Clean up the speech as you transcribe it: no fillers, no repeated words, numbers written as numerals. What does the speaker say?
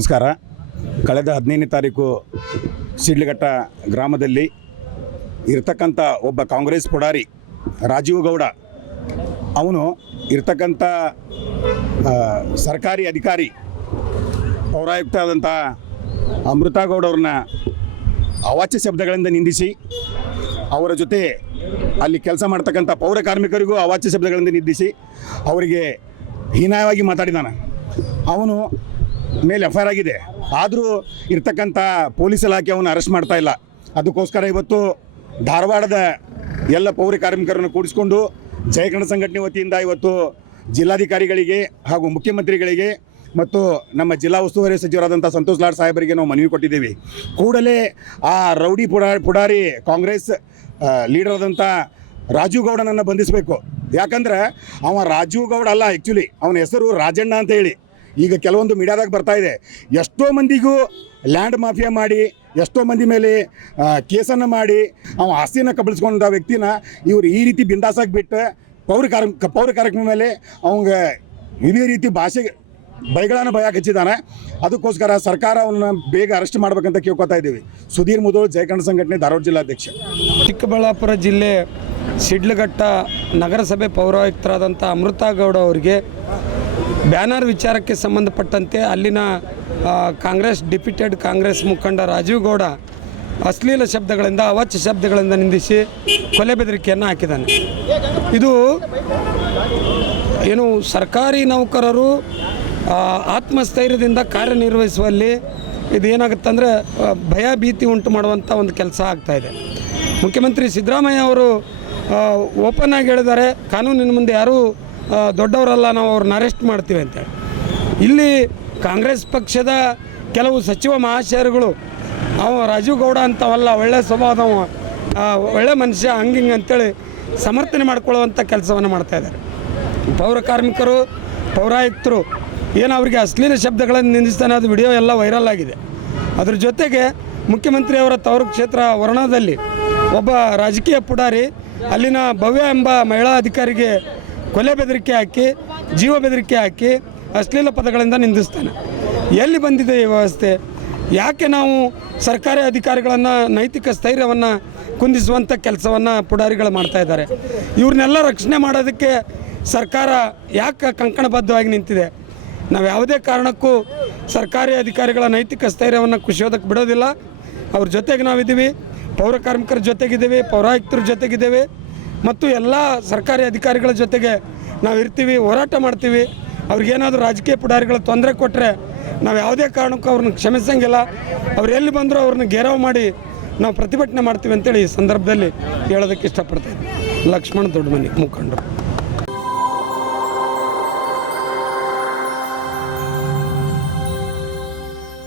ನಮಸ್ಕಾರ. ಕಳೆದ 15ನೇ ತಾರೀಕು ಶಿಡ್ಲಘಟ್ಟ ಗ್ರಾಮದಲ್ಲಿ ಇರ್ತಕ್ಕಂಥ ಒಬ್ಬ ಕಾಂಗ್ರೆಸ್ ಪುಡಾರಿ ರಾಜೀವ್ ಗೌಡ ಅವನು ಇರ್ತಕ್ಕಂಥ ಸರ್ಕಾರಿ ಅಧಿಕಾರಿ ಪೌರಾಯುಕ್ತ ಆದಂಥ ಅಮೃತಾ ಗೌಡ ಅವ್ರನ್ನ ಅವಾಚ್ಯ ಶಬ್ದಗಳಿಂದ ನಿಂದಿಸಿ, ಅವರ ಜೊತೆ ಅಲ್ಲಿ ಕೆಲಸ ಮಾಡ್ತಕ್ಕಂಥ ಪೌರ ಕಾರ್ಮಿಕರಿಗೂ ಅವಾಚ್ಯ ಶಬ್ದಗಳಿಂದ ನಿಂದಿಸಿ ಅವರಿಗೆ ಹೀನಾಯವಾಗಿ ಮಾತಾಡಿದ್ದಾನೆ. ಅವನು ಮೇಲೆ ಎಫ್ ಐ ಆರ್ ಆಗಿದೆ. ಆದರೂ ಇರ್ತಕ್ಕಂಥ ಪೊಲೀಸ್ ಇಲಾಖೆ ಅವನು ಅರೆಸ್ಟ್ ಮಾಡ್ತಾ ಇಲ್ಲ. ಅದಕ್ಕೋಸ್ಕರ ಇವತ್ತು ಧಾರವಾಡದ ಎಲ್ಲ ಪೌರ ಕಾರ್ಮಿಕರನ್ನು ಕೂಡಿಸಿಕೊಂಡು ಜಯಕರ್ಣ ಸಂಘಟನೆ ವತಿಯಿಂದ ಇವತ್ತು ಜಿಲ್ಲಾಧಿಕಾರಿಗಳಿಗೆ ಹಾಗೂ ಮುಖ್ಯಮಂತ್ರಿಗಳಿಗೆ ಮತ್ತು ನಮ್ಮ ಜಿಲ್ಲಾ ಉಸ್ತುವಾರಿ ಸಚಿವರಾದಂಥ ಸಂತೋಷ್ ಲಾಡ್ ಸಾಹೇಬರಿಗೆ ನಾವು ಮನವಿ ಕೊಟ್ಟಿದ್ದೀವಿ. ಕೂಡಲೇ ಆ ರೌಡಿ ಪುಡಾರಿ ಕಾಂಗ್ರೆಸ್ ಲೀಡರ್ ಆದಂಥ ರಾಜೀವ್ ಗೌಡನನ್ನು ಬಂಧಿಸಬೇಕು. ಯಾಕಂದ್ರೆ ಅವ ರಾಜೀವ್ ಗೌಡ ಅಲ್ಲ, ಆ್ಯಕ್ಚುಲಿ ಅವನ ಹೆಸರು ರಾಜಣ್ಣ ಅಂತ ಹೇಳಿ ಈಗ ಕೆಲವೊಂದು ಮೀಡಿಯಾದಾಗ ಬರ್ತಾ ಇದೆ. ಎಷ್ಟೋ ಮಂದಿಗೂ ಲ್ಯಾಂಡ್ ಮಾಫಿಯಾ ಮಾಡಿ, ಎಷ್ಟೋ ಮಂದಿ ಮೇಲೆ ಕೇಸನ್ನು ಮಾಡಿ ಅವ ಆಸ್ತಿನ ಕಬಳಿಸ್ಕೊಂಡ ವ್ಯಕ್ತಿನ ಇವರು ಈ ರೀತಿ ಬಿಂದಾಸಾಗಿ ಬಿಟ್ಟು ಪೌರ ಕಾರ್ಯಕ್ರಮ ಮೇಲೆ ಅವಂಗೆ ಇದೇ ರೀತಿ ಭಾಷೆ ಬೈಗಳನ್ನು ಭಯ ಹಚ್ಚಿದ್ದಾನೆ. ಅದಕ್ಕೋಸ್ಕರ ಸರ್ಕಾರ ಅವನ್ನ ಬೇಗ ಅರೆಸ್ಟ್ ಮಾಡ್ಬೇಕಂತ ಕೇಳ್ಕೊತಾ ಇದ್ದೀವಿ. ಸುಧೀರ್ ಮುದೋಳ್, ಜಯಕರ್ಣ ಸಂಘಟನೆ, ಧಾರವಾಡ ಜಿಲ್ಲಾಧ್ಯಕ್ಷ. ಚಿಕ್ಕಬಳ್ಳಾಪುರ ಜಿಲ್ಲೆ ಶಿಡ್ಲಘಟ್ಟ ನಗರಸಭೆ ಪೌರಾಯುಕ್ತರಾದಂಥ ಅಮೃತಾ ಗೌಡ ಅವರಿಗೆ ಬ್ಯಾನರ್ ವಿಚಾರಕ್ಕೆ ಸಂಬಂಧಪಟ್ಟಂತೆ ಅಲ್ಲಿನ ಕಾಂಗ್ರೆಸ್ ಡಿಪ್ಯೂಟೆಡ್ ಕಾಂಗ್ರೆಸ್ ಮುಖಂಡ ರಾಜೀವ್ ಗೌಡ ಅಶ್ಲೀಲ ಶಬ್ದಗಳಿಂದ, ಅವಾಚ್ಯ ಶಬ್ದಗಳಿಂದ ನಿಂದಿಸಿ ಕೊಲೆ ಬೆದರಿಕೆಯನ್ನು ಹಾಕಿದ್ದಾನೆ. ಇದು ಏನು ಸರ್ಕಾರಿ ನೌಕರರು ಆತ್ಮಸ್ಥೈರ್ಯದಿಂದ ಕಾರ್ಯನಿರ್ವಹಿಸುವಲ್ಲಿ ಇದು ಏನಾಗುತ್ತಂದರೆ ಭಯ ಭೀತಿ ಉಂಟು ಮಾಡುವಂಥ ಒಂದು ಕೆಲಸ ಆಗ್ತಾಯಿದೆ. ಮುಖ್ಯಮಂತ್ರಿ ಸಿದ್ದರಾಮಯ್ಯ ಅವರು ಓಪನ್ ಆಗಿ ಹೇಳಿದ್ದಾರೆ, ಕಾನೂನಿನ ಮುಂದೆ ಯಾರೂ ದೊಡ್ಡವರಲ್ಲ, ನಾವು ಅವ್ರನ್ನ ಅರೆಸ್ಟ್ ಮಾಡ್ತೀವಿ ಅಂತೇಳಿ. ಇಲ್ಲಿ ಕಾಂಗ್ರೆಸ್ ಪಕ್ಷದ ಕೆಲವು ಸಚಿವ ಮಹಾಶಯರುಗಳು ಅವ ರಾಜೀವ್ ಗೌಡ ಅಂತವಲ್ಲ, ಒಳ್ಳೆ ಸ್ವಭಾವದವ, ಒಳ್ಳೆ ಮನುಷ್ಯ, ಹಂಗಿಂಗೆ ಅಂತೇಳಿ ಸಮರ್ಥನೆ ಮಾಡ್ಕೊಳ್ಳುವಂಥ ಕೆಲಸವನ್ನು ಮಾಡ್ತಾಯಿದ್ದಾರೆ. ಪೌರ ಕಾರ್ಮಿಕರು, ಪೌರಾಯುಕ್ತರು ಏನು ಅವರಿಗೆ ಅಶ್ಲೀಲ ಶಬ್ದಗಳನ್ನು ನಿಂದಿಸ್ತಾನೆ, ಅದು ವಿಡಿಯೋ ಎಲ್ಲ ವೈರಲ್ ಆಗಿದೆ. ಅದ್ರ ಜೊತೆಗೆ ಮುಖ್ಯಮಂತ್ರಿಯವರ ತವರು ಕ್ಷೇತ್ರ ವರ್ಣದಲ್ಲಿ ಒಬ್ಬ ರಾಜಕೀಯ ಪುಡಾರಿ ಅಲ್ಲಿನ ಭವ್ಯ ಎಂಬ ಮಹಿಳಾ ಅಧಿಕಾರಿಗೆ ಕೊಲೆ ಬೆದರಿಕೆ ಹಾಕಿ, ಜೀವ ಬೆದರಿಕೆ ಹಾಕಿ ಅಶ್ಲೀಲ ಪದಗಳಿಂದ ನಿಂದಿಸ್ತಾನೆ. ಎಲ್ಲಿ ಬಂದಿದೆ ಈ ವ್ಯವಸ್ಥೆ? ಯಾಕೆ ನಾವು ಸರ್ಕಾರಿ ಅಧಿಕಾರಿಗಳನ್ನು ನೈತಿಕ ಸ್ಥೈರ್ಯವನ್ನು ಕುಂದಿಸುವಂಥ ಕೆಲಸವನ್ನು ಪುಡಾರಿಗಳು ಮಾಡ್ತಾಯಿದ್ದಾರೆ? ಇವ್ರನ್ನೆಲ್ಲ ರಕ್ಷಣೆ ಮಾಡೋದಕ್ಕೆ ಸರ್ಕಾರ ಯಾಕೆ ಕಂಕಣಬದ್ಧವಾಗಿ ನಿಂತಿದೆ? ನಾವು ಯಾವುದೇ ಕಾರಣಕ್ಕೂ ಸರ್ಕಾರಿ ಅಧಿಕಾರಿಗಳ ನೈತಿಕ ಸ್ಥೈರ್ಯವನ್ನು ಕುಸಿಯೋದಕ್ಕೆ ಬಿಡೋದಿಲ್ಲ. ಅವ್ರ ಜೊತೆಗೆ ನಾವಿದ್ದೀವಿ, ಪೌರ ಕಾರ್ಮಿಕರ ಜೊತೆಗಿದ್ದೀವಿ, ಪೌರಾಯುಕ್ತರ ಜೊತೆಗಿದ್ದೇವೆ ಮತ್ತು ಎಲ್ಲ ಸರ್ಕಾರಿ ಅಧಿಕಾರಿಗಳ ಜೊತೆಗೆ ನಾವು ಇರ್ತೀವಿ, ಹೋರಾಟ ಮಾಡ್ತೀವಿ. ಅವ್ರಿಗೇನಾದರೂ ರಾಜಕೀಯ ಪುಡಾರಿಗಳ ತೊಂದರೆ ಕೊಟ್ಟರೆ ನಾವು ಯಾವುದೇ ಕಾರಣಕ್ಕೂ ಅವ್ರನ್ನ ಕ್ಷಮಿಸಂಗಿಲ್ಲ. ಅವ್ರು ಎಲ್ಲಿ ಬಂದರೂ ಅವ್ರನ್ನ ಘೇರಾವ್ ಮಾಡಿ ನಾವು ಪ್ರತಿಭಟನೆ ಮಾಡ್ತೀವಿ ಅಂತೇಳಿ ಈ ಸಂದರ್ಭದಲ್ಲಿ ಹೇಳೋದಕ್ಕೆ ಇಷ್ಟಪಡ್ತಾಯಿದ್ವಿ. ಲಕ್ಷ್ಮಣ್ ದೊಡ್ಡಮನಿ, ಮುಖಂಡರು.